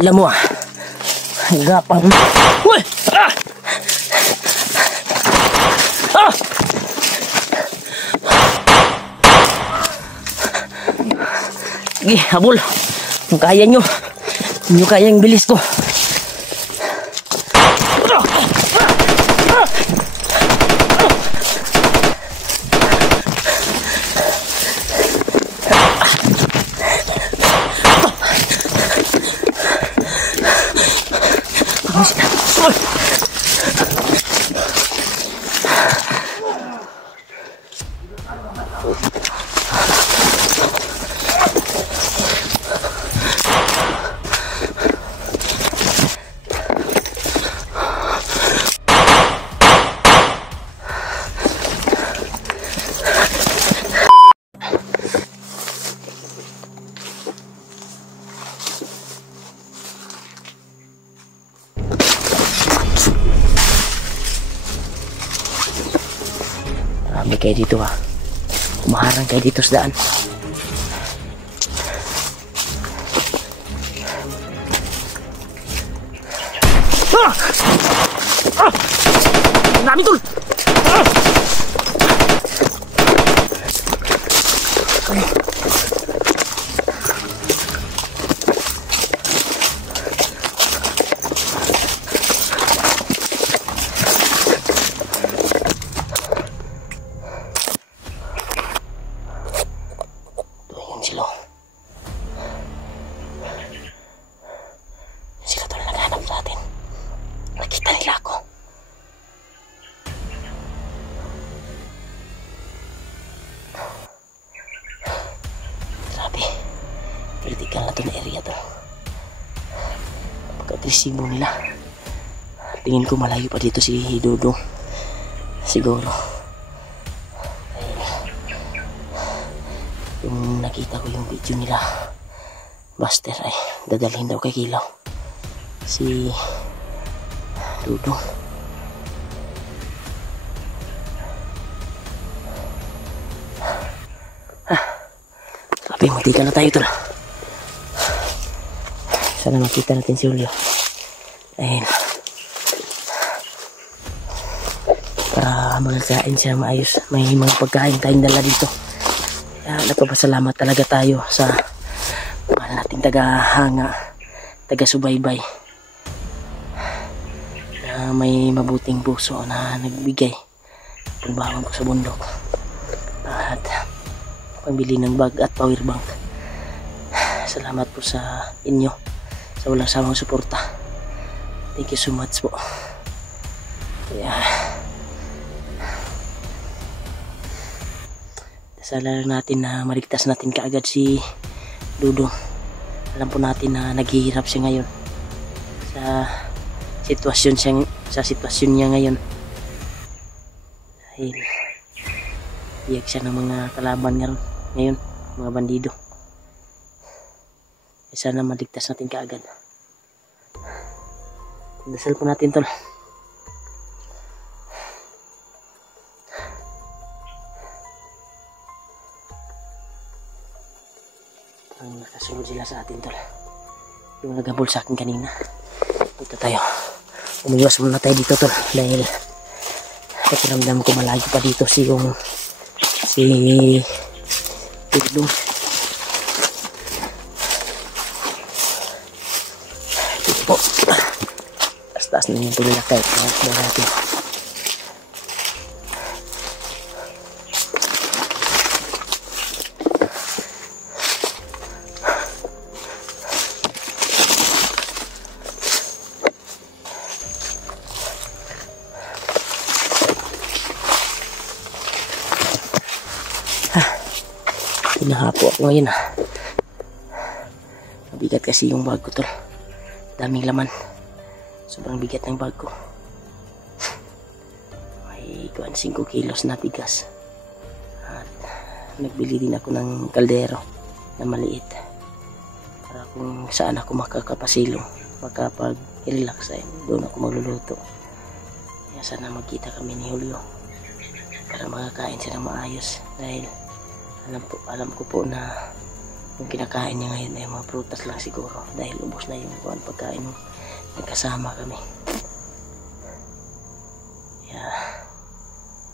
Alam mo gapang. Uy! Ah! Ah! Sige, habol. Kung kaya nyo. Kung nyo kaya yung bilis ko. Marami kayo dito Umaharang kayo dito sa daan. Dami tol! Sila tol, naghahanap sa atin. Nakita nila ako. Grabe, critical na to na area to. Pagka-agresibo nila. Tingin ko malayo pa dito si Dudong. Siguro. Yung nakita ko yung video nila Buster ay dadalhin daw kay Kilaw si Dudong. Sabi, magtika na tayo tol. Sana makita natin si Julio. Ayun. Para magkain siya maayos. May mga pagkain tayong dala dito. Nagpapasalamat talaga tayo sa mahal nating tagahanga, taga-subaybay na may mabuting puso na nagbigay pagbawan ko sa bundok at pambili ng bag at power bank. Salamat po sa inyo sa walang samang suporta. Thank you so much po. Dasala natin na maligtas natin kaagad si Dudong. Alam po natin na naghihirap siya ngayon sa sitwasyon niya ngayon. Dahil iyak siya ng mga kalaban ngayon, mga bandido. Sana maligtas natin kaagad. Dasal po natin tol. Ang nakasunod sila sa atin tol. Yung nagabol sa akin kanina. Dito tayo. Umiwas muna tayo dito tol. Dahil pakiramdam ko malayo pa dito si Dudong. Dito po. Taas na yung paglalakay. Kaya natin. Pinahapo ako ngayon Mabigat kasi yung bag ko tol. Daming laman. Sobrang bigat ng bag ko. May 5 kilos na tigas. At nagbili din ako ng kaldero na maliit. Para kung saan ako makakapasilong, makapag-relax ay doon ako magluluto. Kaya sana magkita kami ni Julio para makakain siya ng maayos. Dahil alam ko po na Kung kinakain niya ngayon ay mga prutas lang siguro dahil ubos na yung pagkain nung nagkasama kami. Kaya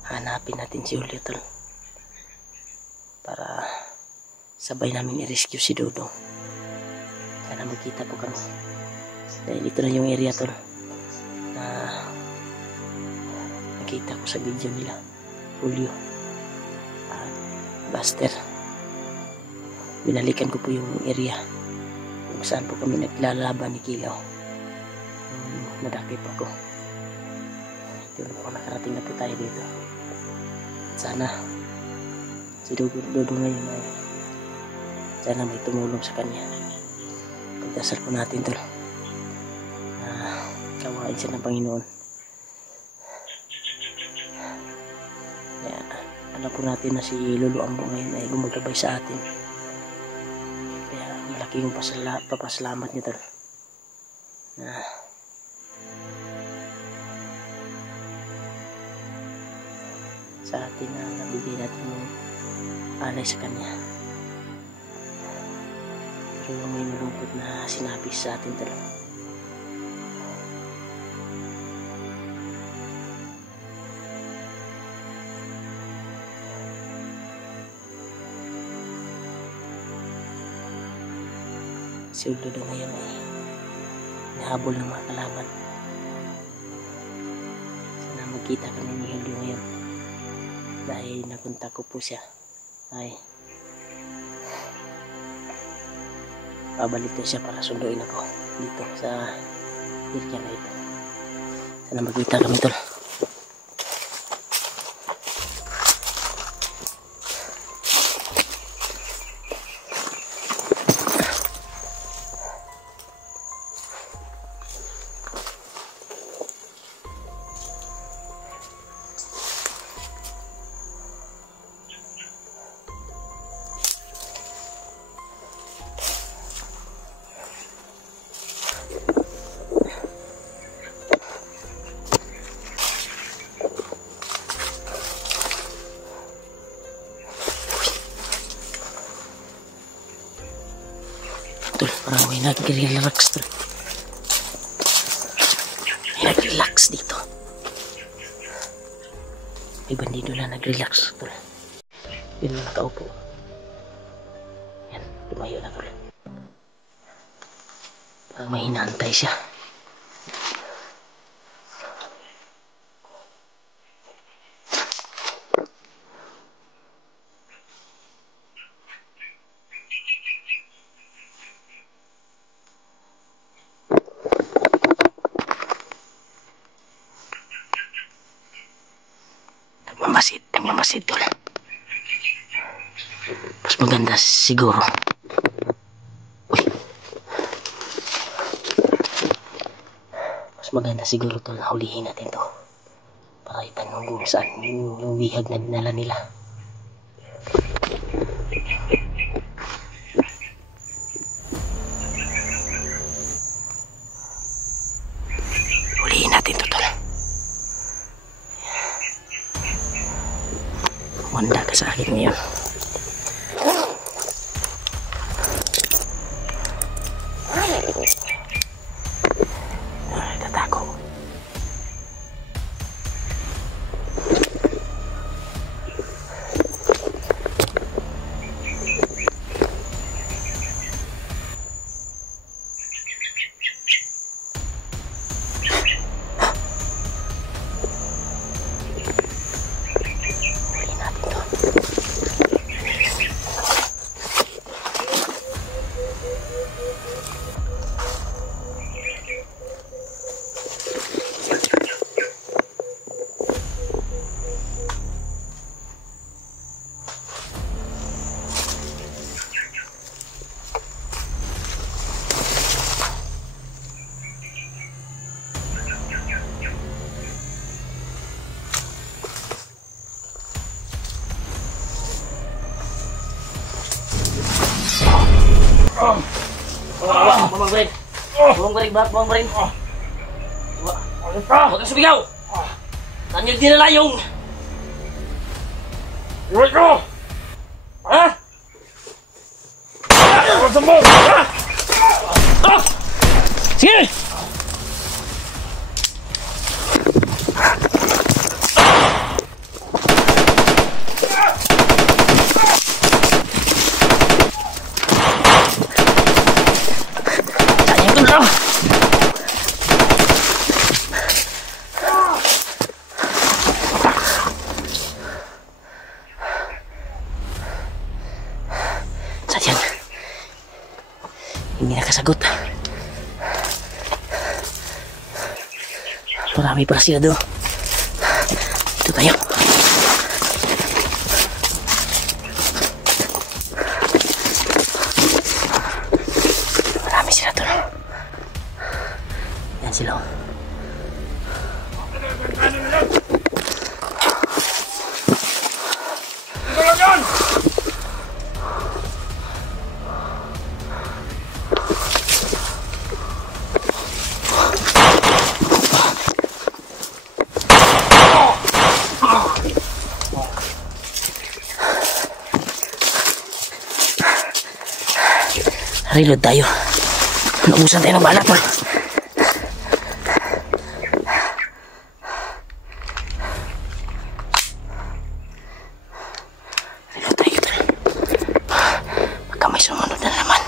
hanapin natin si Julio tol para sabay namin i-rescue si Dodong. Sana magkita po kami dahil ito na yung area tol na nakita ko sa video nila, Julio at Buster. Binalikan ko po yung area kung saan po kami naglalaban ni Kilaw. Nadakip ako. Ito po, nakarating na po tayo dito. At sana si Dodo ngayon ay sana may tumulong sa kanya. Pagdasal po natin tol na kawain siya ng Panginoon. Kaya alam po natin na si Lolo Ambo ngayon ay gumagabay sa atin. Malaki yung papasalamat niya tol na sa atin na nabigay natin yung alay sa kanya. Pero may malungkot na sinabi sa atin tol. Si Dodo ngayon ay nahabol ng mga kalaban. Sana magkita kami ni Julio ngayon dahil nakunta ko po siya ay pabalik na siya para sunduin ako dito sa area na ito. Sana magkita kami tol. Parang may nag-relax tol. May nag-relax dito. May bandido na nag-relax tol. Yun na nakaupo. Yan, lumayo na tol. Parang may hinantay siya. Nagmamasid tol. Mas maganda siguro. Uy. Mas maganda siguro tol na hulihin natin to. Para itanong kung saan yung bihag na dinala nila. Hulihin natin to tol. Wanda ka sa akin ngayon. Ay, tatako. Bawang Bring. Bawang Bring, Bawang Bring. Huwag kang sumigaw. Saan yung dinala yung... Iwag ko! Ha? Sige! Sayang ko na. Sayang. Hindi nakasagot. Marami pa sila doon. Dito tayo. Marami sila doon. Yan sila. Reload tayo. Naubusan tayo ng bala pa. Reload tayo kita. Baka may sumunod na naman.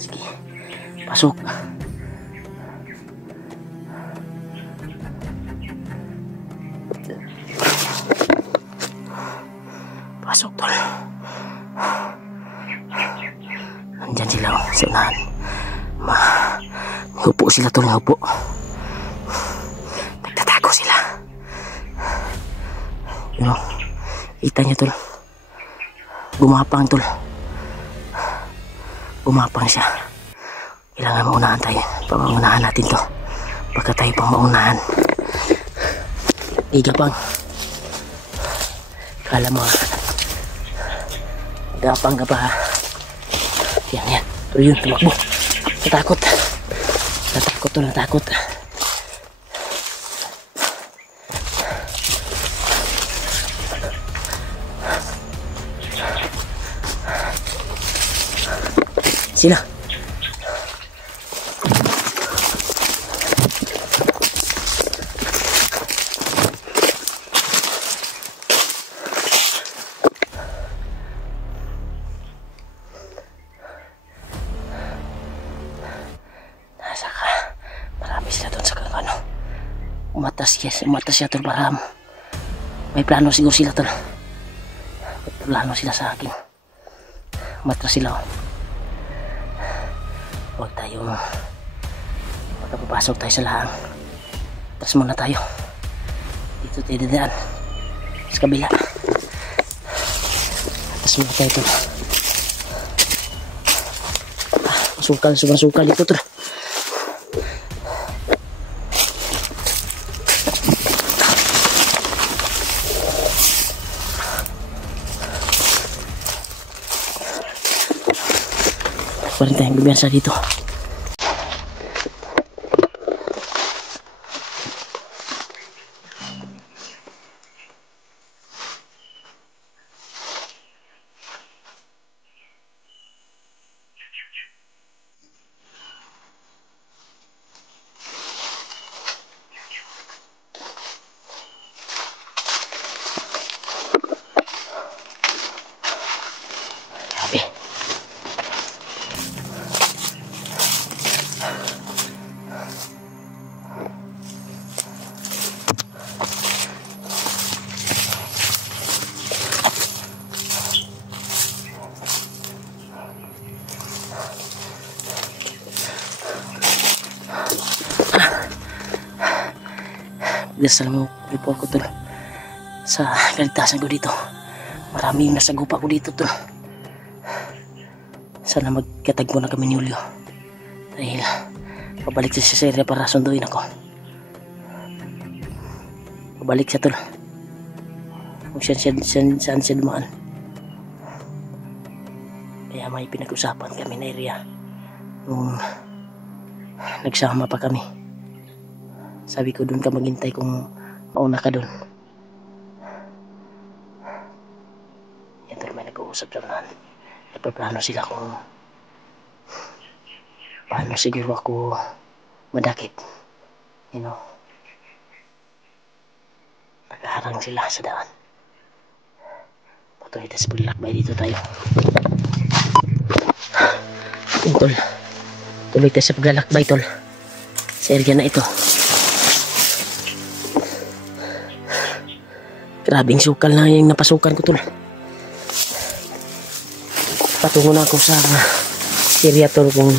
Sige, pasok. Pasok tol. Nandyan sila sa unahan. Hupo sila tol, hupo. Nagtatago sila. Yun o, kita niyo tol. Gumapang tol. Gumapang siya. Kailangan maunahan tayo. Pangunahan natin to. Baka tayo pang maunahan. Igapang. Kala mo gapang ka pa ha. Yan yan. Ito yun, tumakbo. Natakot. Natakot to, natakot. Sila. Nasa ka. Marami sila doon sa ano. Umatas siya tol para may plano siguro sila tol. May plano sila sa akin. Umatras sila oh. Huwag tayo magpapasok tayo sa lahang. Atras muna tayo. Dito tayo dadaan sa kabila. Atras muna tayo ito. Masukal, sobrang sukal dito ito. Pa rin tayong bibiyansa dito. dasal mo po ako tol sa kaligtasan ko dito. Maraming nasagupa ko dito tol. Sana magkatagpo na kami ni Julio dahil pabalik siya sa Syria para sunduin ako. Pabalik siya tol kung saan siya dumaan. Kaya may pinag-usapan kami na area nung nagsama pa kami. Sabi ko doon ka maghintay kung mauna ka doon. Yan tol, may nag-uusap sa mga nagpaplano sila kung paano siguro ako madakip. You know, naghaharang sila sa daan. Patuloy tayo sa paglakbay, dito tayo. Tol, tuloy tayo sa paglalakbay tol sa area na ito. Grabing sukal na yung napasukan ko tol. Patungo na ako sa area tol kung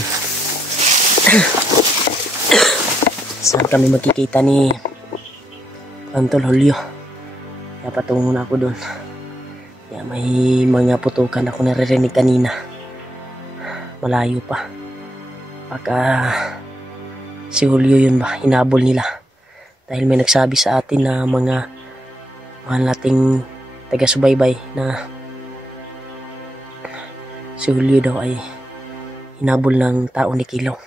saan kami magkikita ni Antol Julio. Kaya patungo na ako doon. Kaya may mga putukan ako naririnig kanina. Malayo pa. Baka si Julio yun ba, hinabol nila. Dahil may nagsabi sa atin na mga mahal nating taga-subaybay na si Julio daw ay hinabol ng tao ni Kilaw.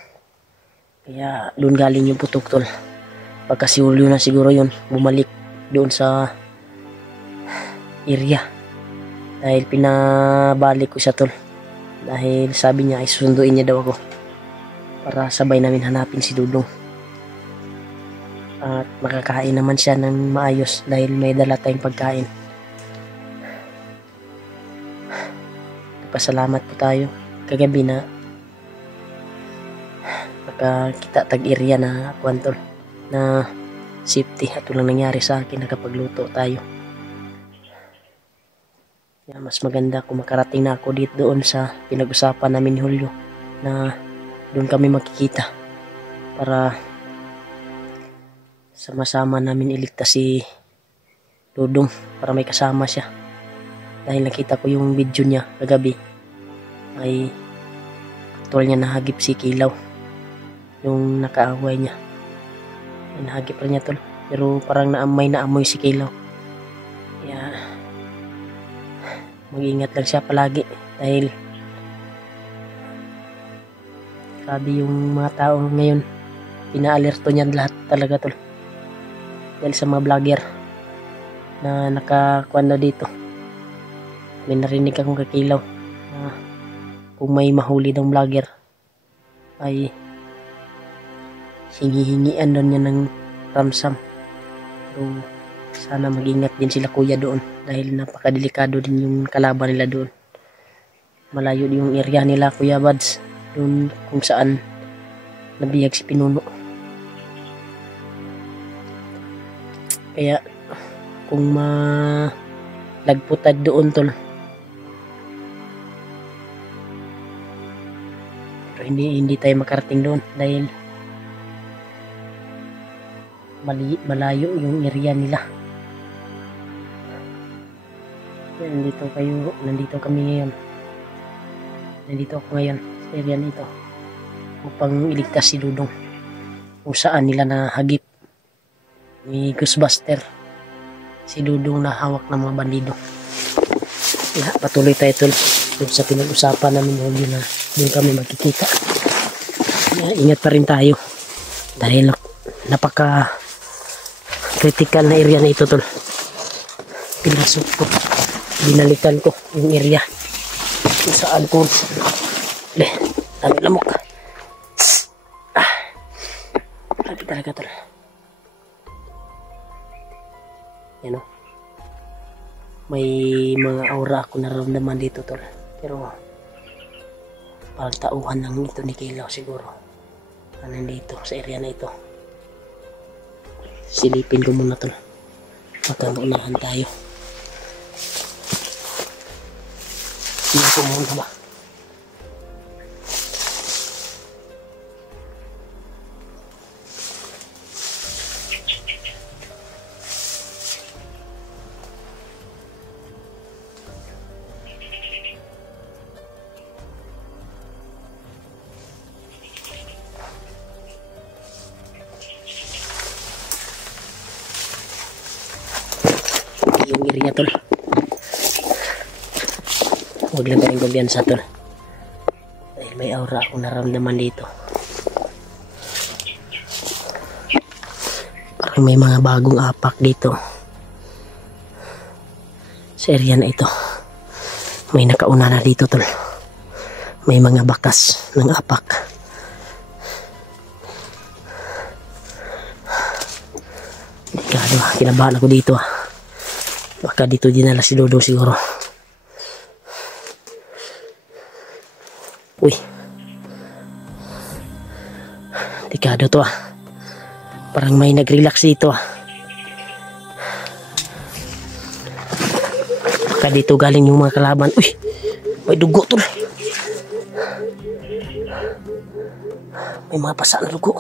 Kaya doon galing yung putok tol. Pagka si Julio na siguro yun bumalik doon sa area. Dahil pinabalik ko siya tol. Dahil sabi niya ay susunduin niya daw ako para sabay namin hanapin si Dudong. At makakain naman siya ng maayos dahil may dala tayong pagkain. Pasalamat po tayo kagabi na nakakita tag-area na kwantol na safety at walang nangyari sa akin nakapagluto tayo. Kaya mas maganda kung makarating na ako dito doon sa pinag-usapan namin ni Julio na doon kami makikita para sama-sama namin iligtas si Dudong para may kasama siya. Dahil nakita ko yung video niya kagabi ay actual niya nahagip si Kilaw, yung nakaaway niya ay nahagip rin niya tol, pero parang naamoy si Kilaw. Kaya mag-ingat lang siya palagi dahil sabi yung mga tao ngayon pinaalerto niyan lahat talaga tol dahil sa mga vlogger na nakakuan na dito. May narinig akong kakilaw na kung may mahuli ng vlogger ay hingi-hingian doon niya ng ramsam. So sana mag-ingat din sila kuya doon dahil napakadelikado din yung kalaban nila doon. Malayo yung area nila Kuya Bads, doon kung saan nabiyag si Pinuno. Kaya kung malagputad doon tol, pero hindi tayo makarating doon dahil malayo yung area nila. Nandito kami ngayon. Nandito ako ngayon sa area nito upang iligtas si Dudong kung saan nila nahagip ni Ghostbuster si Dudong na hawak ng mga bandido. Kaya patuloy tayo tol doon sa pinag-usapan namin yung na doon kami magkikita. Kaya ingat pa rin tayo dahil napaka critical na area na ito tol. Pinasok ko, binalikan ko yung area kung saan ko dami lamok. Grabe talaga tol. Yan o, may mga aura ako nararamdaman dito tol, pero parang tauhan lang ito ni Kilaw siguro na nandito sa area na ito. Silipin ko muna tol, magkaunahan tayo. Tingnan ko muna ba. yung area tol. Huwag lang tayong kumpiyansa tol. Dahil may aura akong naramdaman dito. Parang may mga bagong apak dito. Sa area na ito. May nakauna na dito tol. May mga bakas ng apak. Delikado, kinabahan ako dito ah. Baka dito dinala si Dodong siguro. Uy. Delikado to ah. Parang may nag-relax dito ah. Baka dito galing yung mga kalaban. Uy. May dugo to. May mga pasa na dugo.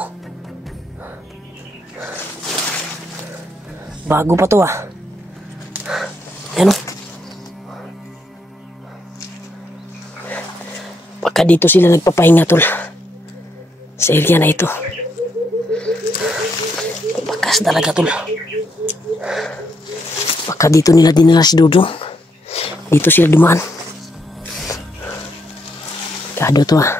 Bago pa to ah. Yan o. Baka dito sila nagpapahinga tol. Sa area na ito. May bakas talaga tol. Baka dito nila dinala si Dodong. Dito sila dumaan. Kado to ah.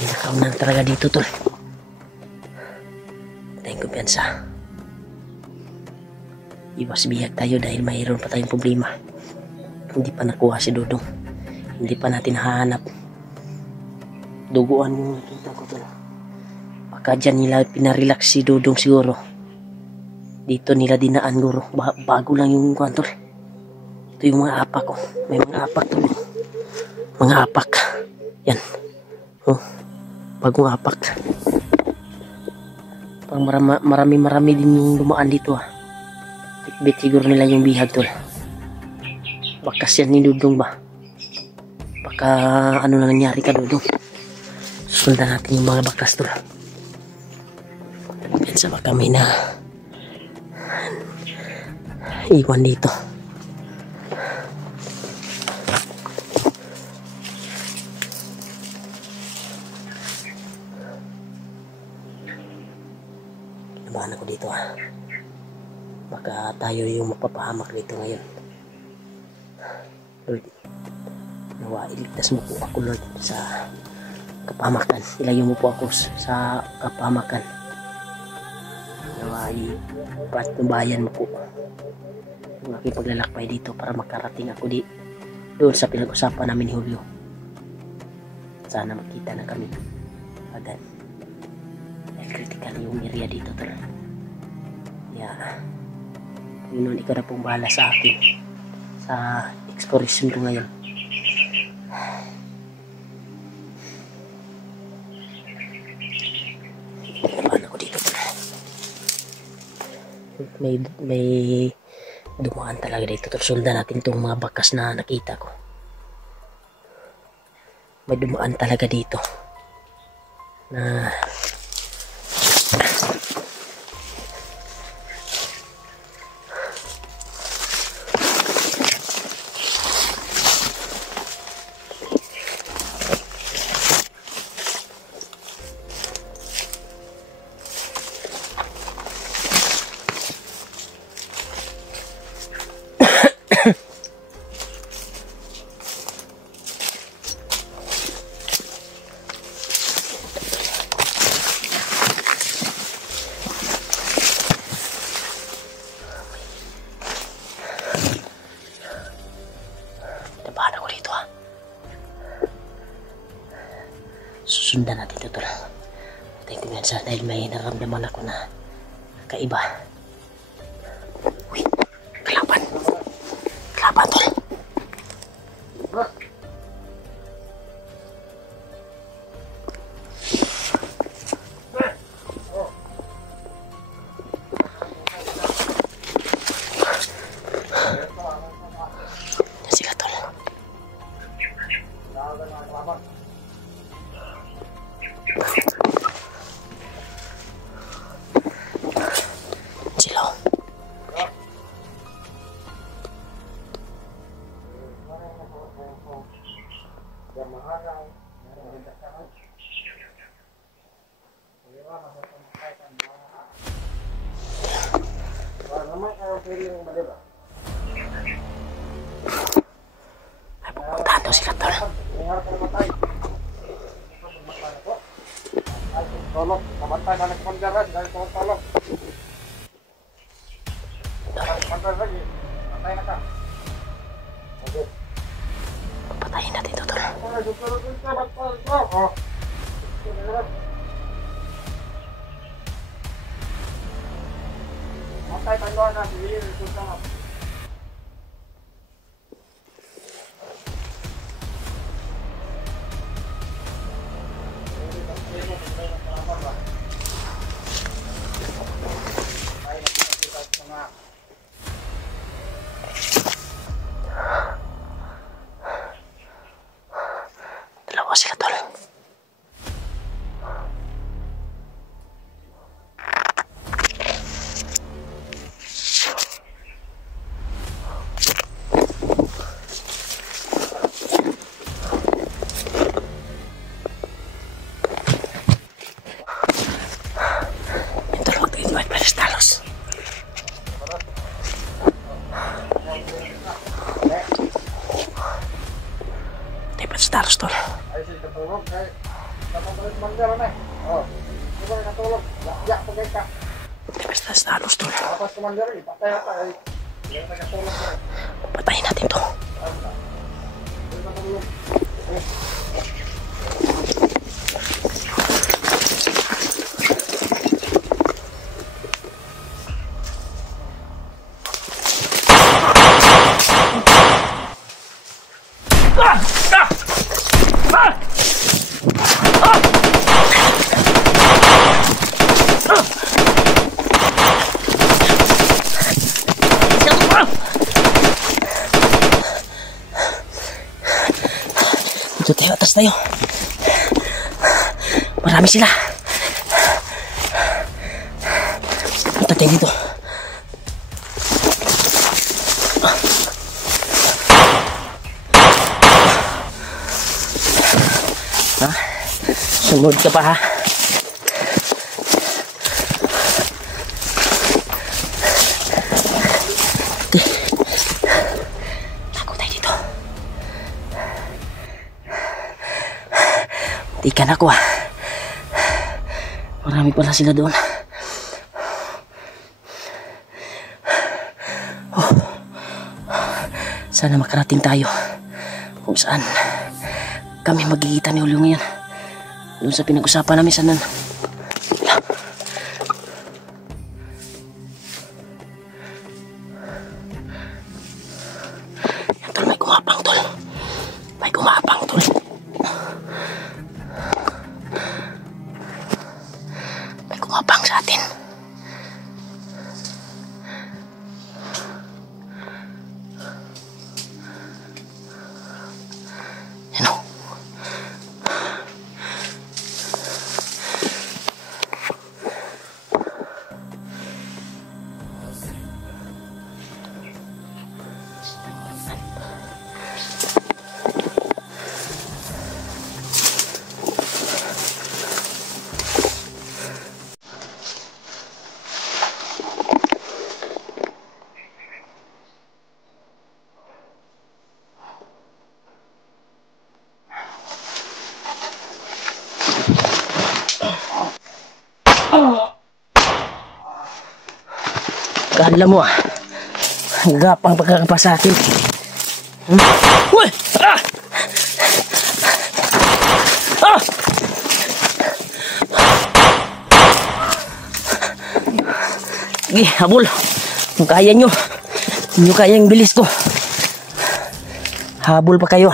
Pinakaunan talaga dito tol. Tayong kumpiyansa. Iwas bihag tayo dahil mayroon pa tayong problema. Hindi pa nakuha si Dodong. Hindi pa natin hahanap. Duguan yung nakita ko tol. Baka dyan nila pinarelax si Dodong siguro. Dito nila dinaan guro. Bago lang yung kwantol. Ito yung mga apak ko. May mga apak tol. Mga apak. Yan. Oh. Bagong apak. Parang marami din yung dumaan dito ah. Bit siguro nila yung bihag tol. Bakas yan ni Dodong ba? Baka ano na nangyari ka Dodong. Susundan natin yung mga bakas tol. Yan sa baka may na iwan dito. Kinabahan ako dito ah. Baka tayo yung mapapahamak dito ngayon. Lord, nawa iligtas mo po ako Lord sa kapahamakan. Ilayo mo po ako sa kapahamakan. Nawa ipatnubayan mo po yung aking paglalakbay dito para makarating ako doon sa pinag-usapan namin ni Julio. Sana makita na kami agad. Dahil critical yung area dito talaga. Yeah. Panginoon, ikaw na pong bahala sa akin sa exploration ko ngayon. Naman ako dito talaga. May dumaan talaga dito. Sundan natin itong mga bakas na nakita ko. May dumaan talaga dito na sundan natin ito tol. Thank you sa dahil may naramdaman ako na kaiba. Uy, kalaban. Kalaban tol. Sila tol. Sila. Ay, pupuntahan daw sila, tol. Tolong, pabantay na nagpandyaran dahil tolong. Pabantay lagi, pantay na ka. Okay. Patayin natin ito, tol. Pantay tandoan na, sige, resulta na. Dalawa sila, tol. Yung tol, magtigil mo at palas talos. Di palas talos, tol. Ay, sige, katulog. Ay, kapag mandyaran eh. Oh, sige, katulog. Yak, pagay ka. Di palas talos, tol. Tapos kumandyaran, ipatay na ka. Ay, sige, katulog na. Patayin natin to. Sige, katulog. Dito tayo, atas tayo. Marami sila. Punta tayo dito. Ha? Sunod ka pa, ha? Tago tayo dito. Ikan ako, ah. Marami pala sila doon. Oh. Sana makarating tayo kung saan kami magkikita ni Julio ngayon. Doon sa pinag-usapan namin sa nan. Yan, tol, may kumapang, tol. May kumapang, tol. May kumapang sa atin. Yan, o. Kala mo, ah. Gapang pagkakapa sa akin. Uy! Ah! Ah! Sige, habol. Kung kaya nyo. Kung nyo kaya yung bilis ko. Habol pa kayo.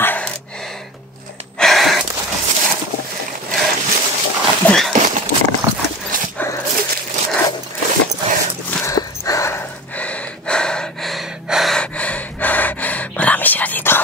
Marami sila dito.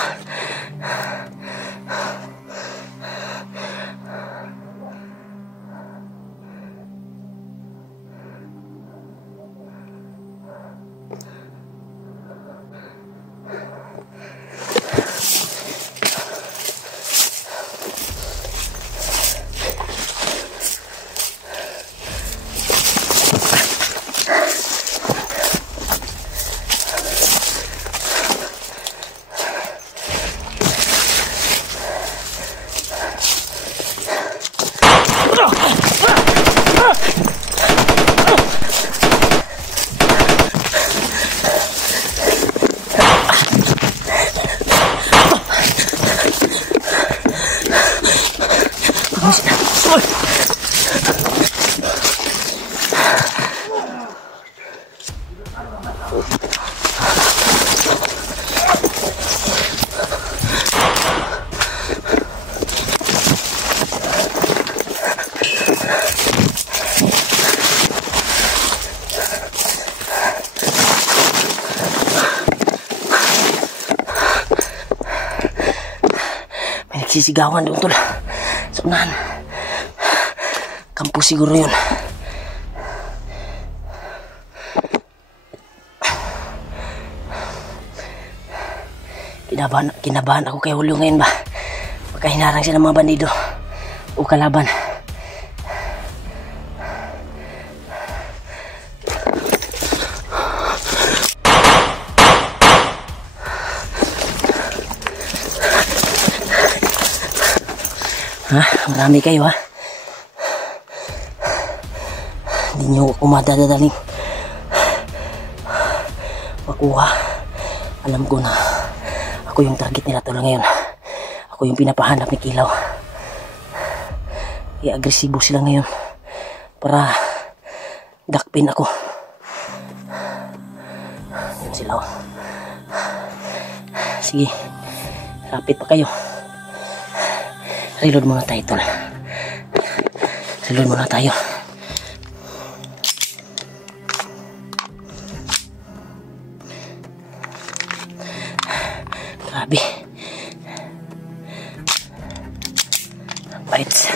nagsisigawan doon tol. Sa unahan. Kampo siguro yun. Kinabahan ako kay Julio ngayon ba. Baka hinarang siya ng mga bandido o kalaban. Ha? Marami kayo ha? Hindi nyo ako madadadaling makuha. Alam ko na ako yung target nila tol ngayon. Ako yung pinapahanap ni Kilaw. Kaya agresibo sila ngayon para dakpin ako. Yun sila oh. Sige, rapid pa kayo. Reload muna tayo tol. Reload muna tayo. Grabe. Bites.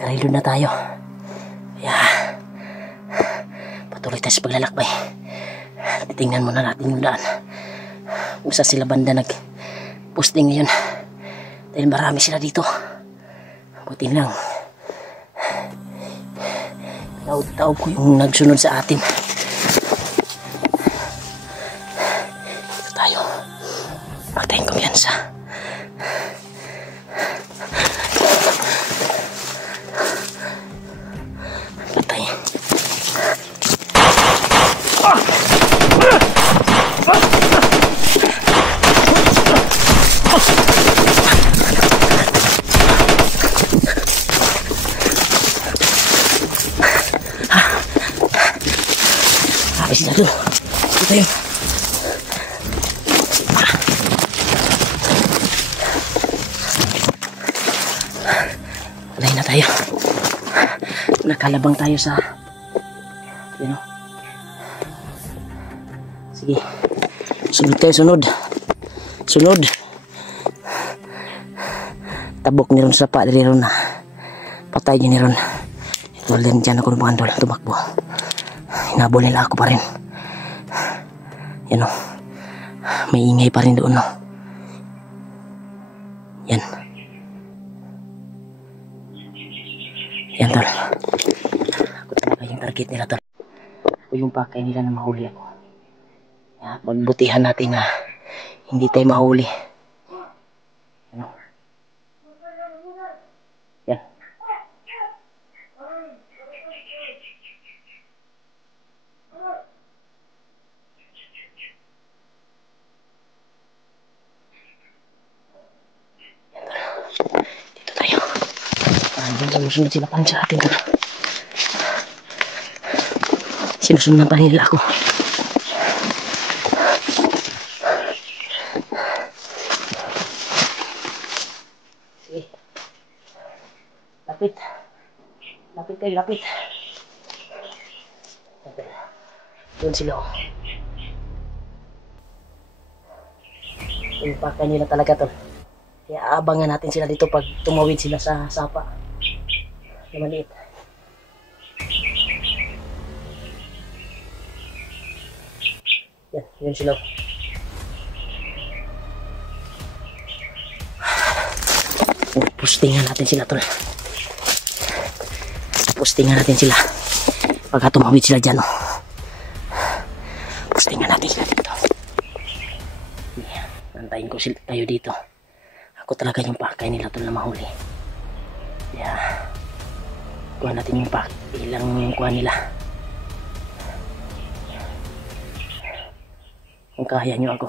Nag-reload na tayo. Kaya patuloy tayo sa paglalakbay. Titingnan muna natin yung daan. Kung saan sila banda nag-posting ngayon. Dahil marami sila dito. Buti lang. Taob ko yung nagsunod sa atin. Pagtayin kumpiyansa. Patay. Habis na doon. Ito yun. Tayo. Nakalabang tayo sa sige, sunod tayo, sunod tabok ni ron sa pa diri ron na patay ni ron. Ito lang dyan ako nabandol tumakbo. Hinabol nila ako pa rin. Yan o, may ingay pa rin doon no. Yan tol. Ako talaga yung target nila tol. Ako yung pakay nila na mahuli ako. Kaya pagbutihan natin na hindi tayo mahuli. Ano? Yan. Dito tayo. Diyan sumusunod sila pa sa atin. Sinusunod pa nila ako. Sige. Lapit. Lapit kayo, lapit. Doon sila oh. Yung pakay nila talaga to. Kaya aabangan natin sila dito pag tumawid sila sa sapa. Na maliit. Yan, yun sila. Postingan natin sila tol. Postingan natin sila. Pagka tumawid sila dyan oh. Postingan natin sila dito. Yan, nantayin ko sila tayo dito. Ako talaga yung pakay nila tol na mahuli. Yeah. Kuha natin yung ilang kuha nila. Kung kaya nyo ako.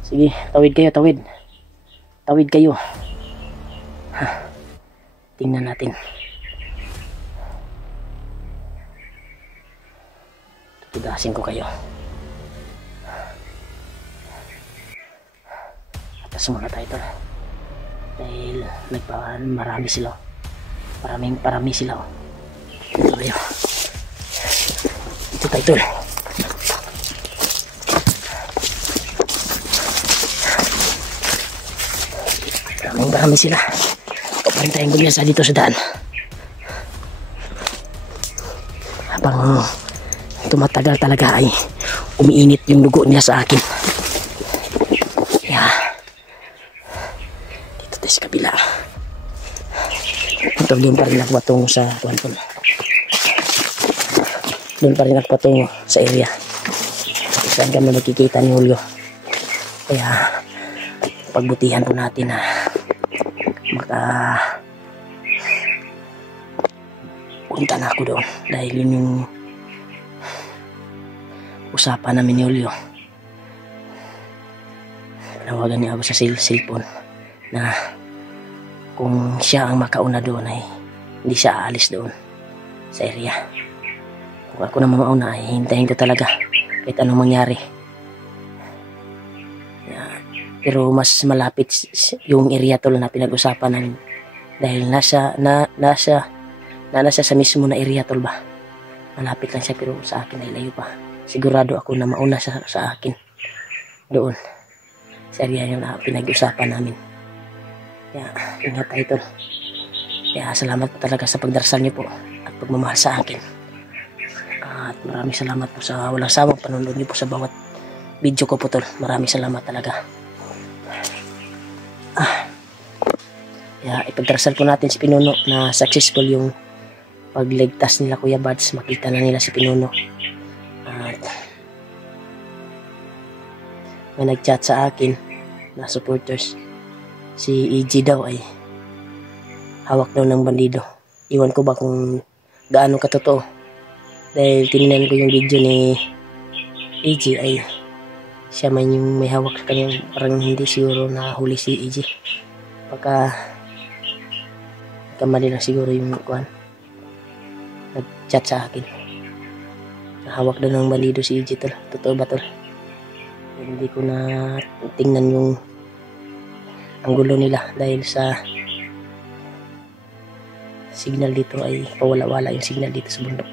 Sige, tawid kayo, tawid. Tawid kayo. Tingnan natin. Tutugasin ko kayo. Atas muna tayo ito. Dahil marami sila. Parami sila. Ito tayo. Ito tayo tol. Marami sila. Ito pa rin tayong gumiyasa dito sa daan. Habang tumatagal talaga ay umiinit yung dugo nila sa akin. Yeah. Dito tayo sa kabila. Ito doon pa rin ako patungo sa tuwan. Doon pa rin ako patungo sa area. Saan kami magkikita ni Julio. Kaya pagbutihan po natin na punta na ako doon dahil yun yung usapan namin ni Julio. Nawagan niya ako sa cellphone na kung siya ang makauna doon ay hindi siya aalis doon sa area. Kung ako na mauna ay hintayin ko talaga kahit anong mangyari. Pero mas malapit yung area tol na pinag-usapan namin dahil nasa sa mismo na area tol ba. Malapit lang siya pero sa akin ay layo pa. Sigurado ako na mauna sa akin doon sa area yung pinag-usapan namin. Kaya ingat tayo tol. Kaya salamat po talaga sa pagdarasal niyo po at pagmamahal sa akin. At maraming salamat po sa walang sawang panonood niyo po sa bawat video ko po tol. Maraming salamat talaga. Kaya ipagdarasal po natin si Pinuno na successful yung pagligtas nila Kuya Bads. Makita na nila si Pinuno. At may nag-chat sa akin na supporters. Si EG daw ay hawak daw ng bandido. Iwan ko ba kung gaano katotoo. Dahil tinignan ko yung video ni EG ay siya man yung may hawak sa kanya. Parang hindi siguro na huli si EG. Pagka kamali lang siguro yung kuhan. Nag-chat sa akin. Hawak daw ng bandido si EG tol. Totoo ba tol? Hindi ko na tingnan yung anggulo nila dahil sa signal dito ay pawala-wala yung signal dito sa bundok.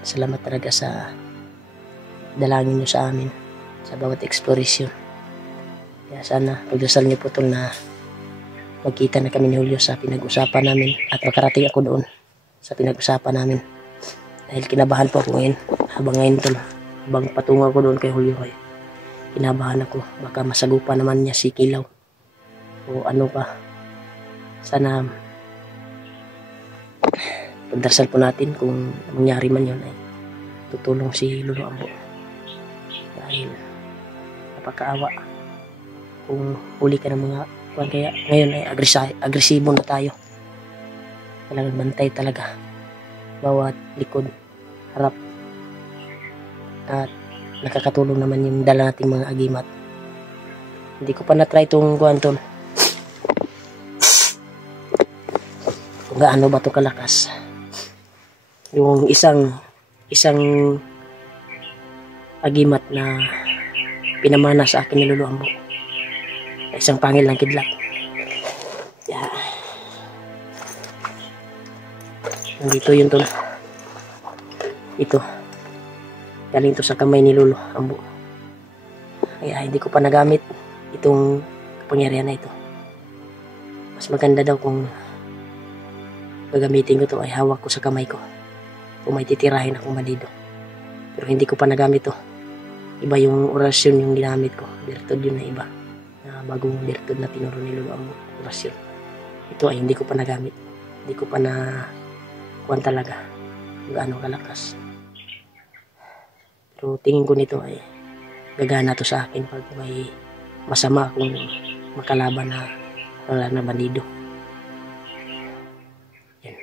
Salamat talaga sa dalangin nyo sa amin sa bawat exploration. Kaya sana pagdasal niyo po tol na magkita na kami ni Julio sa pinag-usapan namin at makarating ako doon sa pinag-usapan namin. Dahil kinabahan po ako ngayon. Habang ngayon tol, habang patungo ako doon kay Julio ay kinabahan ako. Baka masagupa naman niya si Kilaw o ano pa. Sana pagdasal po natin kung mangyari man yun ay tutulong si Lolo Ambo. Dahil napakaawa kung huli ka ng mga kuwan. Kaya ngayon ay agresibo na tayo. Talagang bantay talaga bawat likod, harap, at nakakatulong naman yung dala nating mga agimat. Hindi ko pa na-try itong kuwan tol kung gaano ba ito kalakas. Yung isang agimat na pinamana sa akin ni Lolo Ambo, isang pangil ng kidlat. Yeah. Nandito yun tol. Ito galing to sa kamay ni Lolo Ambo. Kaya hindi ko pa nagamit itong kapangyarihan na ito. Mas maganda daw kung gagamitin ko to ay hawak ko sa kamay ko kung may titirahin akong bandido. Pero hindi ko pa nagamit to. Iba yung orasyon yung ginamit ko. Virtud yun na iba. Na bagong virtud na tinuro ni Lolo Ambo. Orasyon. Ito ay hindi ko pa nagamit. Hindi ko pa na kuwan talaga kung gaano kalakas. Pero tingin ko nito ay gagana to sa akin pag may masama akong makalaban na wala na bandido. Yan.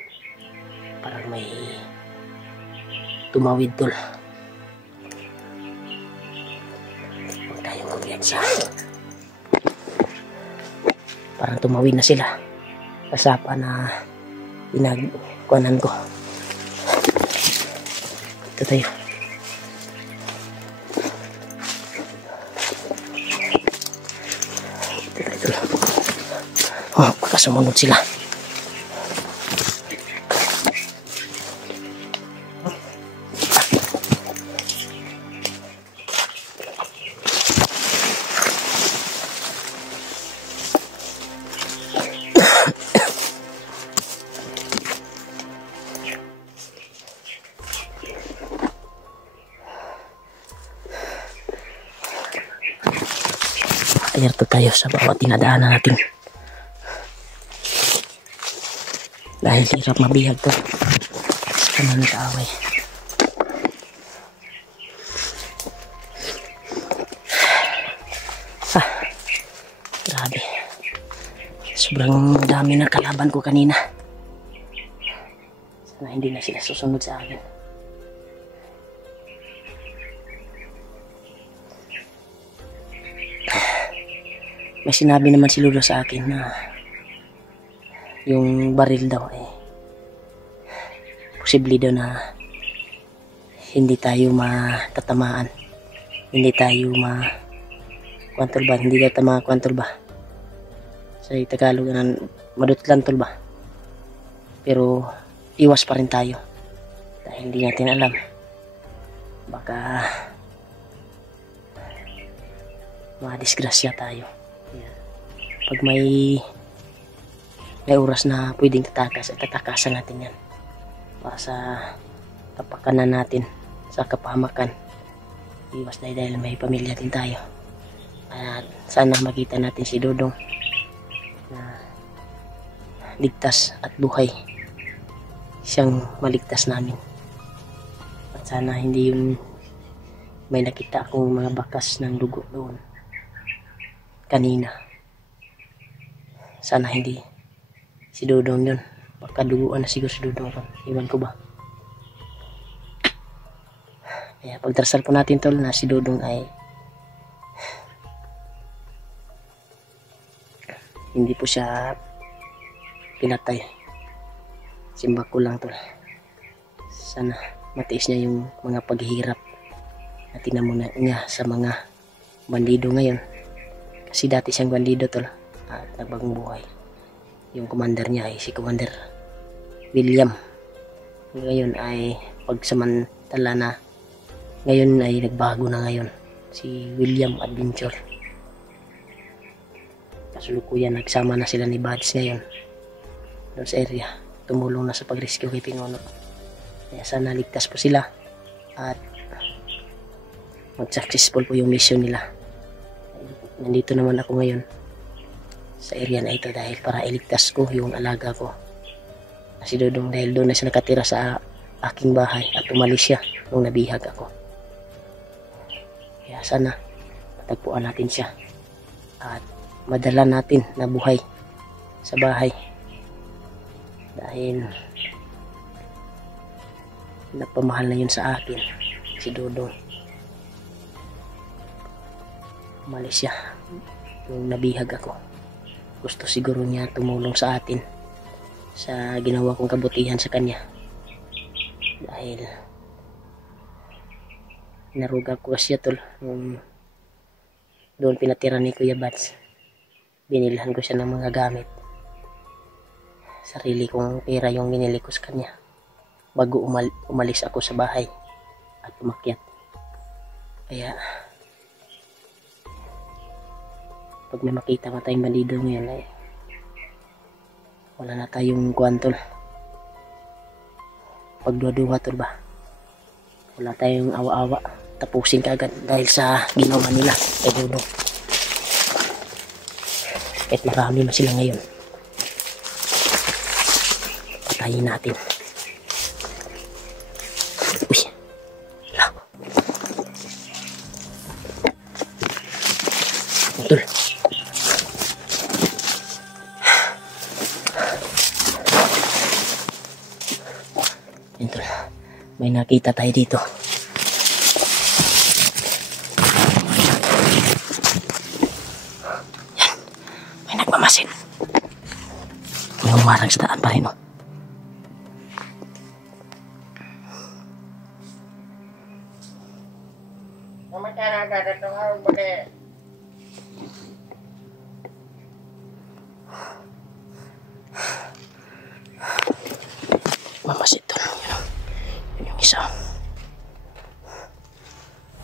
Parang may tumawid tol. Huwag tayong kumpiyansa. Parang tumawid na sila. Kasapa na pinagkuhanan ko. Ito tayo. Oh, baka sumunod sila. alerto tayo sa bawat dinadaanan natin. Dahil hirap mabihag to. Sa mga nag-aaway. Grabe. Sobrang dami ng kalaban ko kanina. Sana hindi na sila susunod sa akin. May sinabi naman si Lolo sa akin na yung baril daw posible daw na hindi tayo matatamaan. Hindi tayo hindi daw tama kwantol ba? Sa Tagalog madutlan tol ba? Pero iwas pa rin tayo. Dahil hindi natin alam. Baka madisgrasya tayo. Pag may oras na pwedeng tatakasan natin yan para sa kapakanan natin, sa kapahamakan. Iwas dahil may pamilya din tayo. At sana makita natin si Dodong na ligtas at buhay. Siyang maligtas namin. At sana hindi yung may nakita akong mga bakas ng dugo doon kanina. Sana hindi si Dodong yun. Baka duguan na siguro si Dodong ron. Iwan ko ba? Kaya pagdarasal po natin tol na si Dodong ay hindi po siya pinatay. Simba ko lang tol. Sana matiis niya yung mga paghihirap na tinamuna niya sa mga bandido ngayon. Kasi dati siyang bandido tol. At nagbagong buhay. Yung commander niya ay si Commander William. Ngayon ay pagsamantala na ngayon ay nagbago na ngayon si William Adventure. Kasulukuyan nagsama na sila ni Bads ngayon doon sa area. Tumulong na sa pag-rescue kay Pinono. Kaya sana ligtas po sila at mag-successful po yung mission nila. Nandito naman ako ngayon sa area na ito dahil para iligtas ko yung alaga ko si Dodong dahil doon na siya nakatira sa aking bahay at umalis siya nung nabihag ako. Kaya sana matagpuan natin siya at madala natin na buhay sa bahay dahil napamahal na yun sa akin si Dodong. Umalis siya nung nabihag ako. Gusto siguro niya tumulong sa atin sa ginawa kong kabutihan sa kanya dahil naruga ko siya tol doon pinatira ni Kuya Bats. Binilhan ko siya ng mga gamit, sarili kong pera yung binili ko sa kanya bago umalis ako sa bahay at umakyat. Kaya pag may makita pa tayong bandido ngayon ay wala na tayong kuwantol. Pagduwa-duwa tol ba? Wala tayong awa-awa. Tapusin ka agad dahil sa ginawa nila kay Dodong. Kahit marami na sila ngayon, patayin natin. Uy! Hala! Tol! Ito, may nakita tayo dito. Yan, may nagmamasid. May umarang sa daan pa rin, no? Mamasid to. Yun yung isa.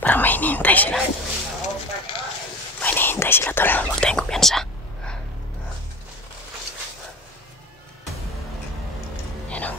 Parang may hinihintay sila. May hinihintay sila tol. Huwag tayong kumpiyansa. Yan o.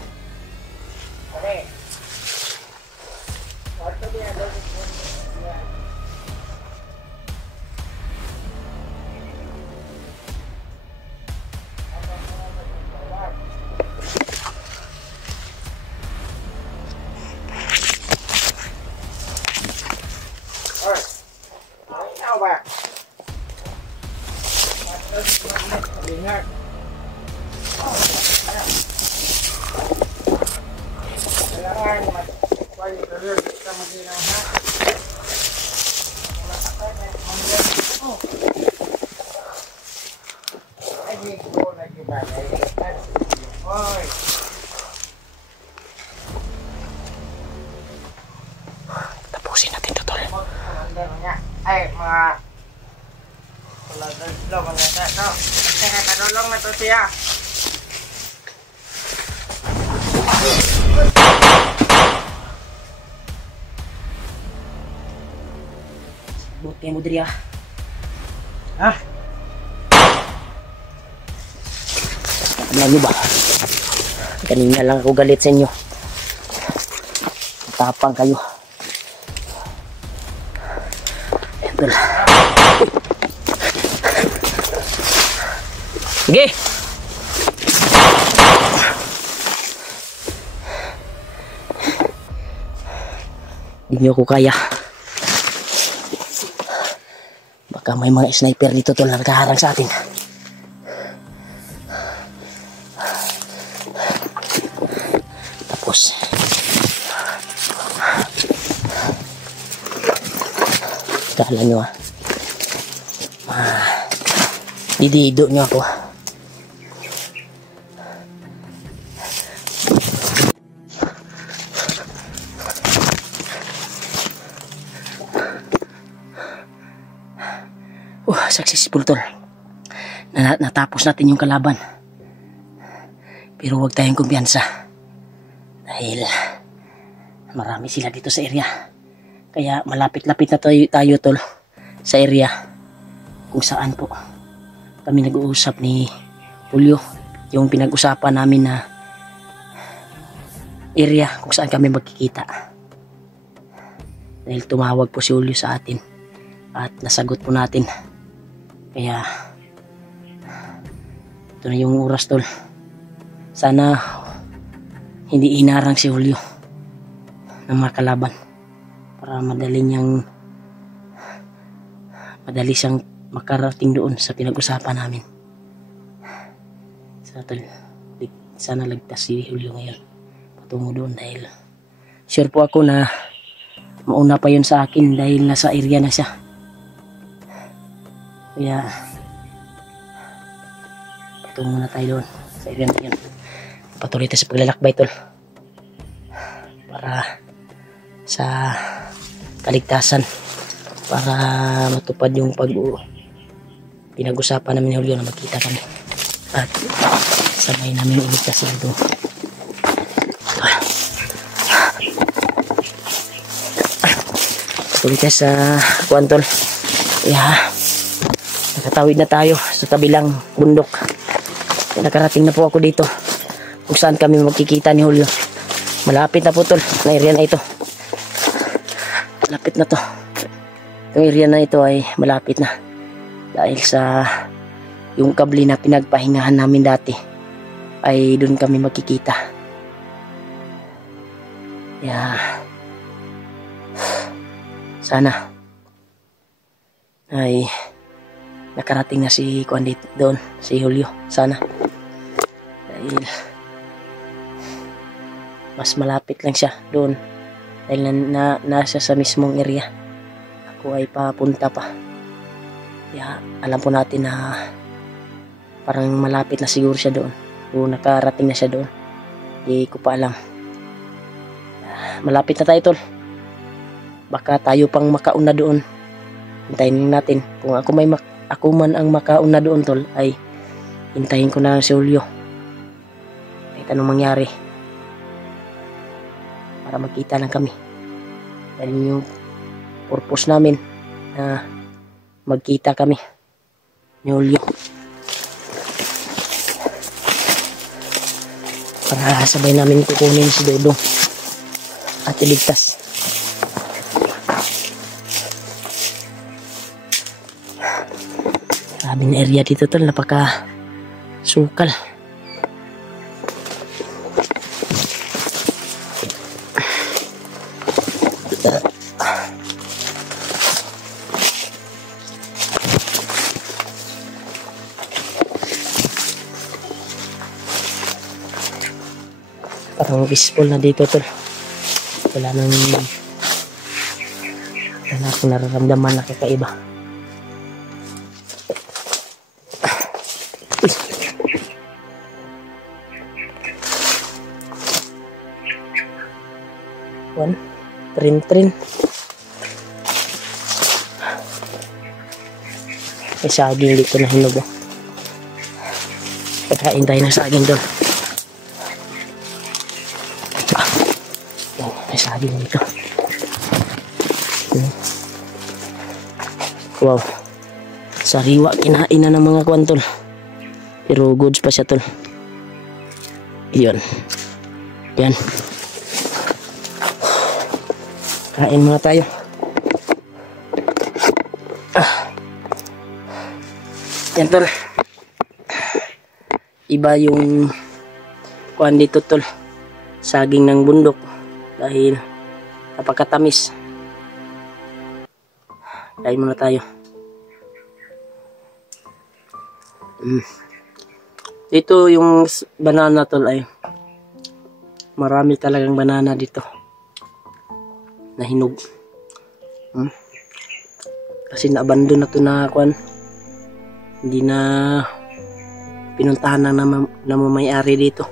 Tapusin natin to, tol. Ay, mga tulad mga no. Kaya kadulong na to siya. Buot kayo mo diri ah. Ha? Alam nyo ba? Kanina lang ako galit sa inyo. Tapang kayo. Ito lang. Sige! Hindi nyo ako kaya. Baka may mga sniper dito tol na nakaharang sa atin. Tapos kala nyo didido nyo ako. Successful tol. Natapos natin yung kalaban. Pero huwag tayong kumpiyansa. Dahil marami sila dito sa area. Kaya malapit-lapit na tayo tol sa area kung saan po kami nag-uusap ni Julio. Yung pinag-usapan namin na area kung saan kami magkikita. Dahil tumawag po si Julio sa atin at nasagot po natin. Kaya ito na yung oras tol. Sana hindi inarang si Julio ng mga kalaban para madali siyang makarating doon sa pinag-usapan namin. Sana ligtas si Julio ngayon patungo doon dahil sure po ako na mauna pa yun sa akin dahil nasa area na siya. Kaya patungo na tayo doon sa area na yun. Patuloy tayo sa paglalakbay tol para sa kaligtasan, para matupad yung pinag-usapan namin ni Julio na magkita kami at sabay namin iligtas sila doon. Patuloy tayo sa kuwan tol. Nakatawid na tayo sa kabilang bundok. Nakarating na po ako dito kung saan kami magkikita ni Julio. Malapit na po tol na area na ito. Malapit na to. Yung area na ito ay malapit na dahil sa yung kabli na pinagpahingahan namin dati ay doon kami magkikita. Sana ay nakarating na si Kwandit doon, si Julio. Sana dahil mas malapit lang siya doon dahil nasa sa mismong area. Ako ay papunta pa. Kaya alam po natin na parang malapit na siguro siya doon o nakarating na siya doon. Hindi ko pa alam. Malapit na tayo tol. Baka tayo pang makauna doon. Hintayin natin. Kung ako man ang makauna doon tol ay hintayin ko na si Julio kahit anong mangyari para magkita lang kami. Dahil yung purpose namin na magkita kami ni Julio para sabay namin kukunin si Dodong at iligtas. Sabi na area dito tol, napaka sukal. Parang peaceful na dito tol. Wala nang Wala akong nararamdaman na kakaiba. One, trin. May saging dito na hinog. Pagkain tayo ng saging doon. May saging dito. Wow. Sariwa, kinain na ng mga kwan, tol. Pero goods pa siya, tol. Yun. Yan. Kain muna tayo. Yan, tol. Iba yung kwan dito, tol. Saging ng bundok. Dahil napakatamis. Kain muna tayo. Dito yung banana, tol, ay marami talagang banana dito na hinog. Kasi na-abandon na to na kwan. Hindi na pinuntahan na may-ari dito.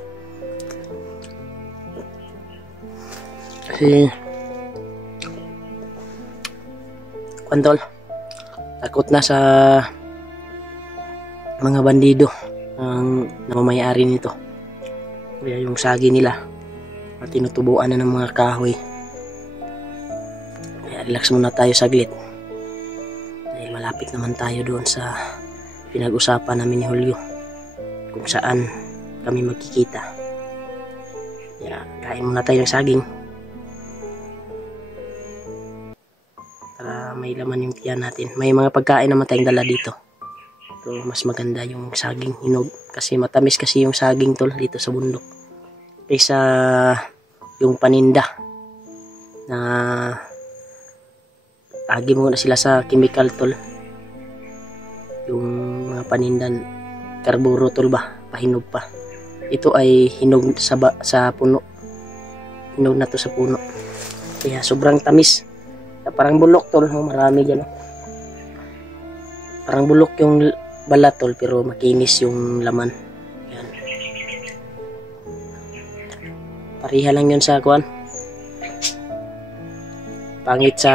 Kasi kwan, tol, takot na sa mga bandido ang namamayari nito. Kaya yung sagi nila tinutubuan na ng mga kahoy. Kaya relax muna tayo saglit. Dahil malapit naman tayo doon sa pinag-usapan namin ni Julio kung saan kami magkikita. Kaya kain muna tayo ng saging para may laman yung tiyan natin. May mga pagkain naman tayong dala dito. So, mas maganda yung saging hinog kasi matamis kasi yung saging, tol, dito sa bundok kaysa yung paninda na agi mo na sila sa chemical, tol. Yung mga panindan karburo, tol, ba, pahinog pa. Ito ay hinog sa puno. Hinog na to sa puno, kaya sobrang tamis. Parang bulok, tol. Marami dyan, parang bulok yung balat, tol, pero makinis yung laman. Yan. Pariha lang yun sa kuan. Pangit sa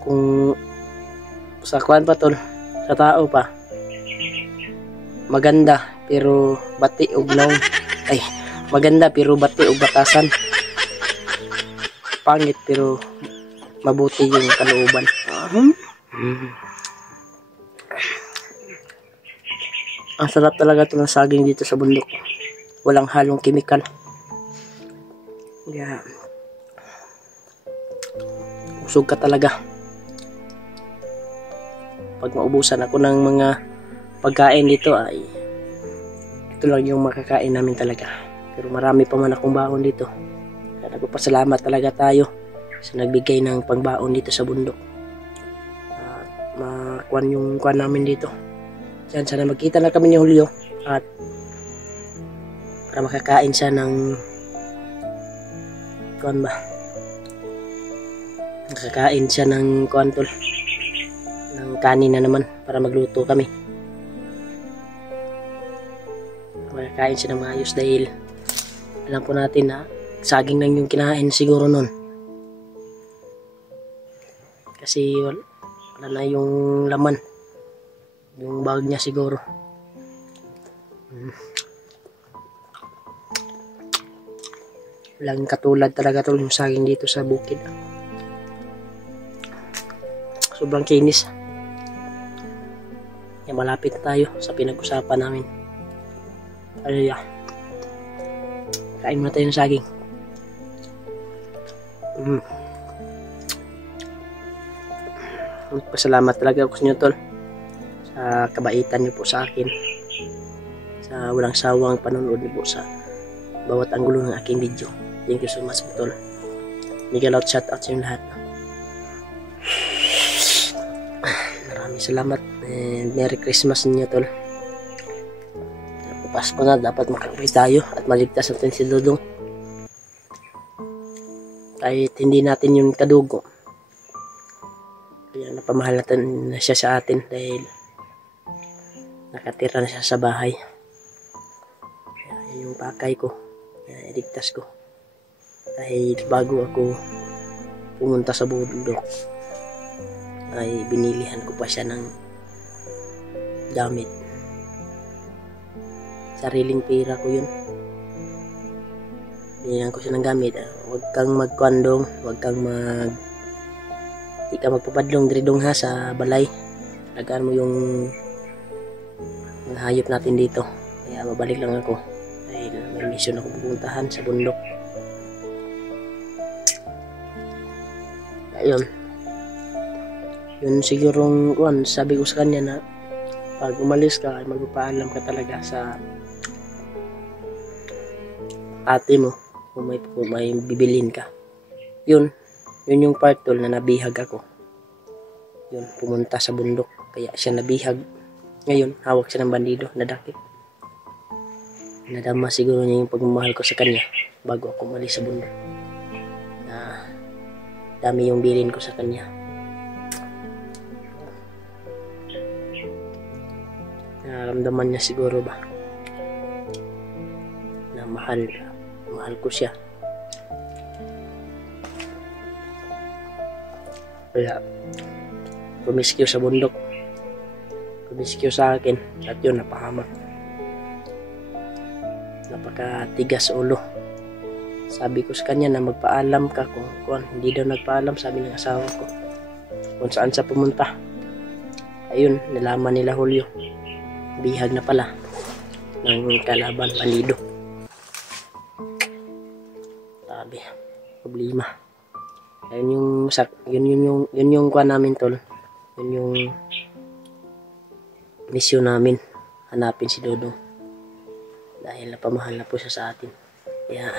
kung sa kuan pa, tol, sa tao pa. Maganda pero bati og naong. Ay, maganda pero bati og batasan. Pangit pero mabuti yung kalooban. Ang sarap talaga ito ng saging dito sa bundok. Walang halong chemical. Kaya busog ka talaga. Pag maubusan ako ng mga pagkain dito ay ito lang yung makakain namin talaga. Pero marami pa man akong baon dito. Kaya nagpapasalamat talaga tayo sa nagbigay ng pangbaon dito sa bundok. Makuan yung kuan namin dito. Diyan, sana magkita na kami ni Julio at para makakain siya ng kuan ba? Makakain siya ng kuan, tol, ng kanin na naman para magluto kami. Makakain siya ng maayos dahil alam po natin na saging lang yung kinain siguro nun. Kasi wala na yung laman. Yung bag niya siguro. Walang katulad talaga, tol, yung saging dito sa bukid. Sobrang kinis. Kaya malapit na tayo sa pinag-usapan namin. Alaya. Kain muna tayo ng saging. Pasalamat talaga ako sa inyo, tol, sa kabaitan niyo po sa akin, sa walang sawang panonood niyo po sa bawat anggulo ng aking video. Thank you so much po, tol. Miguel out, shout out sa inyo lahat. Maraming salamat and Merry Christmas ninyo, tol. Pasko na, dapat makakapit tayo at maligtas natin si Dudong. Kahit hindi natin yung kadugo, Kaya napamahal na siya sa atin dahil nakatira na siya sa bahay. Kaya yun yung pakay ko. Kaya iligtas ko. Dahil bago ako pumunta sa bundok ay binilihan ko pa siya ng gamit. Sariling pera ko yun. Binilihan ko siya ng gamit. Huwag kang magkwandong, huwag kang di ka magpapadlong diridong ha sa balay. Lagaan mo yung mga hayop natin dito. Kaya babalik lang ako dahil may mission ako pupuntahan sa bundok. Ayun. Yun sigurong sabi ko sa kanya na pag umalis ka ay magpapaalam ka talaga sa ate mo kung may bibilin ka. Yun yung part tol na nabihag ako. Yun, pumunta sa bundok kaya siya nabihag. Ngayon, hawak siya ng bandido, nadakip. Nadama siguro niya yung pagmamahal ko sa kanya bago ako umalis sa bundok. Dami yung bilin ko sa kanya. Nararamdaman niya siguro ba na mahal ko siya. Kaya kumiskyo sa bundok, kumiskyo sa akin at yun napahamak. Napakatigas ulo. Sabi ko sa kanya na magpaalam ka kung hindi daw nagpaalam, sabi ng asawa ko kung saan sa pumunta. Ayun, nalaman nila Julio. Bihag na pala ng kalaban bandido. Sabi, problema. Ayun yung kuha namin tol. Yun yung mission namin. Hanapin si Dodong. Dahil napamahal na po siya sa atin. Kaya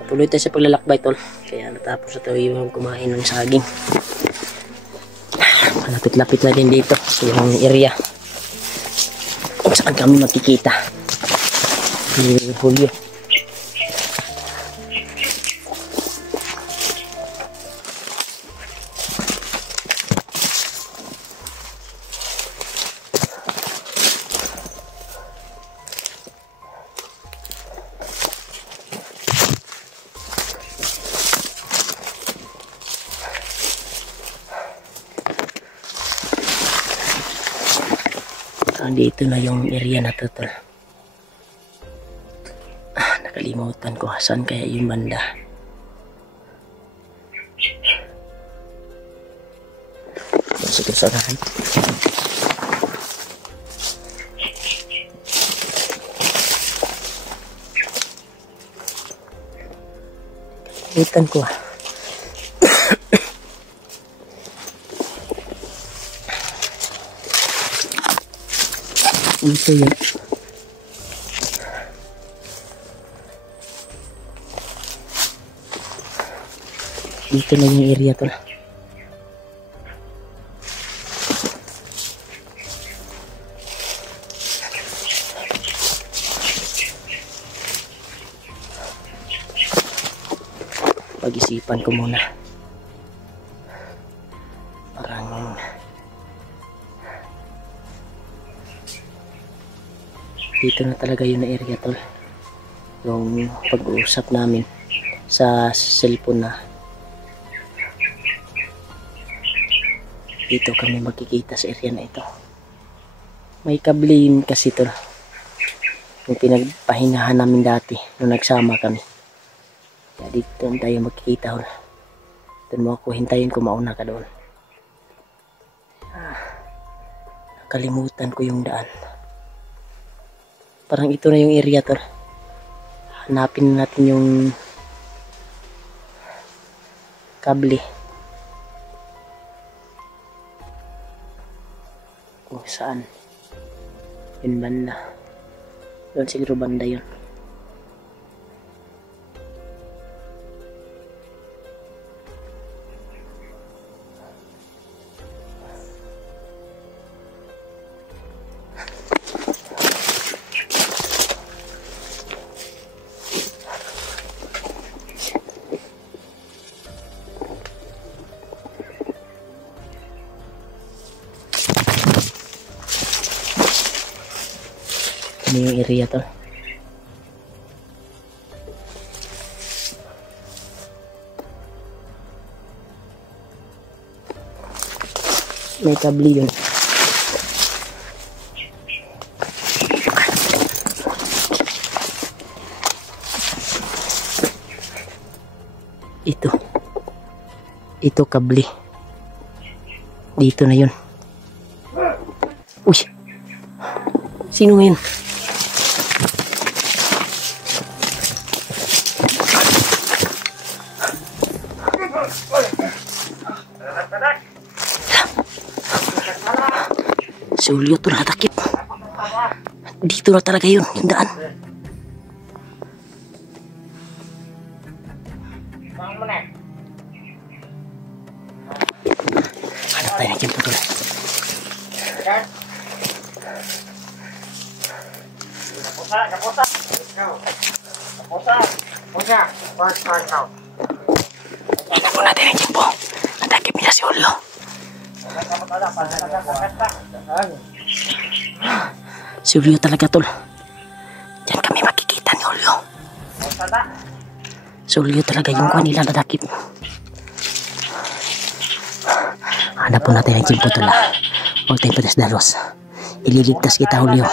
patuloy tayo sa paglalakbay tol. Kaya natapos na tayo yung kumain ng saging. Malapit-lapit na din dito yung area kung saan kami makikita ni Julio. Dito na yung area na to tol. Nakalimutan ko saan kaya yung banda. Sige sa kanan. Nakalimutan ko Ito yun. Dito na yung area to. Pag-isipan ko muna. Parang dito na talaga yun na area tol. Yung pag-uusap namin sa cellphone na dito kami magkikita sa area na ito. May kablin kasi tol. Yung pinagpahingahan namin dati nung nagsama kami. Kaya dito tayo magkikita tol. Doon mo ako hintayin kung mauna ka doon. Nakalimutan ko yung daan. Parang ito na yung area tol. Hanapin natin yung kable. Kung saan. Yun banda. Doon siguro banda yun. Ano yung area to? May kabli yun. Ito kabli. Dito na yun. Uy! Sino ngayon? Si Julio to nakatakip. Dito na talaga yun, yung daan. Hanap tayo na kiyang putol. Tingnan po natin ang kimpo. Natakip niya si Julio. Si Julio talaga tol. Diyan kami makikita ni Julio. Si Julio talaga yung kuha nila natakip. Hanap po natin ang kimpo tol. Huwag tayo patas dalos. Ililigtas kita Julio.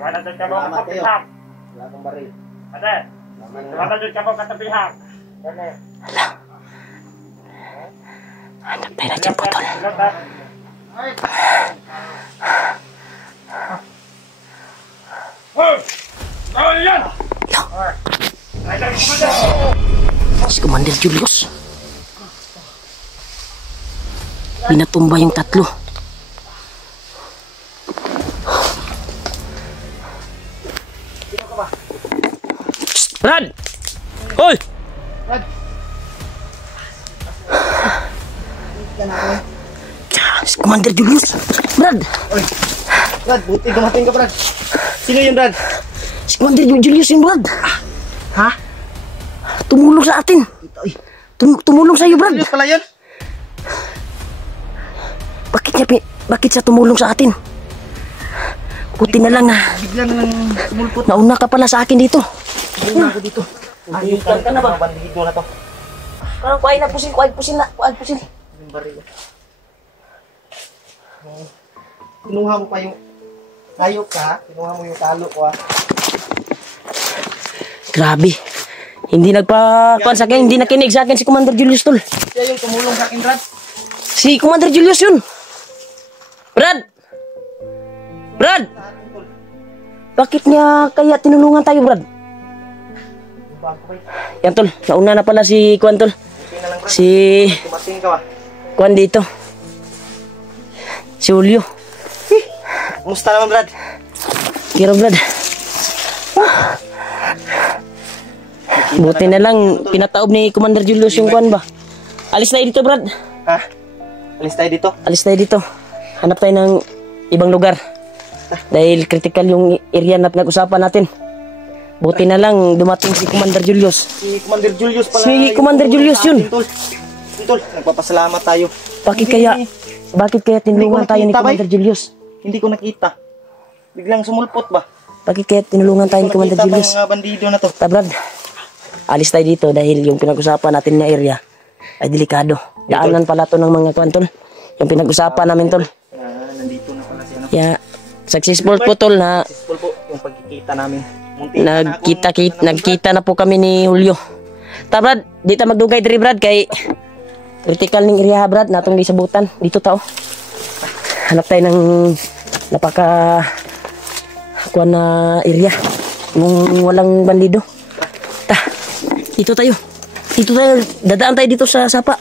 Wala dyan ka mo katapihan. Wala kang baril. Ate, wala dyan ka mo katapihan. Hala. Hanap tayo na dyan po tol. Si Commander Julius. Pinatumba yung tatlo. Brad! Hoy! Brad! Si Commander Julius! Brad! Oy! Brad, buti dumating ka, Brad. Sino yun, Brad? Si Commander Julius yun, Brad! Ha? Tumulong sa atin! Tumulong sa iyo, Brad! Julius pala yun? Bakit siya tumulong sa atin? Buti na lang Bigla na lang sumulpot. nauna ka pala sa akin dito. Nauna ako dito. Ayun ka na ba? Bandido na to. Parang kuhain na pusin, kuhain pusin. Yung baril. Kinuha mo pa yung tayo ka. Kinuha mo yung talo ko, ha. Grabe. Hindi nagpakuan sa akin, hindi nakinig sa akin si Commander Julius tol. Siya yung tumulong sa akin, Brad. Si Commander Julius yun. Brad! Brad! Bakit niya kaya tinulungan tayo, Brad? Yan tol, nauna na pala si Kuan tol. Si Tumating ka, ba? Kuan dito. Si Julio. Kumusta naman, Brad? Kira, Brad. Buti na lang pinataob ni Commander Julius yung Kuan ba. Alis tayo dito, Brad. Ha? Alis tayo dito. Alis tayo dito. Hanap tayo ng ibang lugar. Dahil critical yung area na pinag-usapan natin. Buti na lang dumating si Commander Julius. Si Commander Julius pala. Si Commander Julius yun. Tol, nagpapasalamat tayo. Bakit kaya tinulungan tayo ni Commander Julius? Hindi ko nakita. Biglang sumulpot ba? Bakit kaya tinulungan tayo ni Commander Julius? Mga bandido na to. Brad, alis tayo dito dahil yung pinag-usapan natin na area ay delikado. Daanan pala to ng mga kwantol. Yung pinag-usapan namin tol. Nandito na pala si ano. Yeah, successful po tol na Successful po yung pagkikita namin. nagkita na po kami ni Julio. Ta Brad, dito magdugay diri Brad kay critical ning area Brad natong gisabutan. Dito tao. Hanap tayo ng napaka kuan na area. Yung walang bandido. Ta, dito tayo. Dadaan tayo dito sa sapa.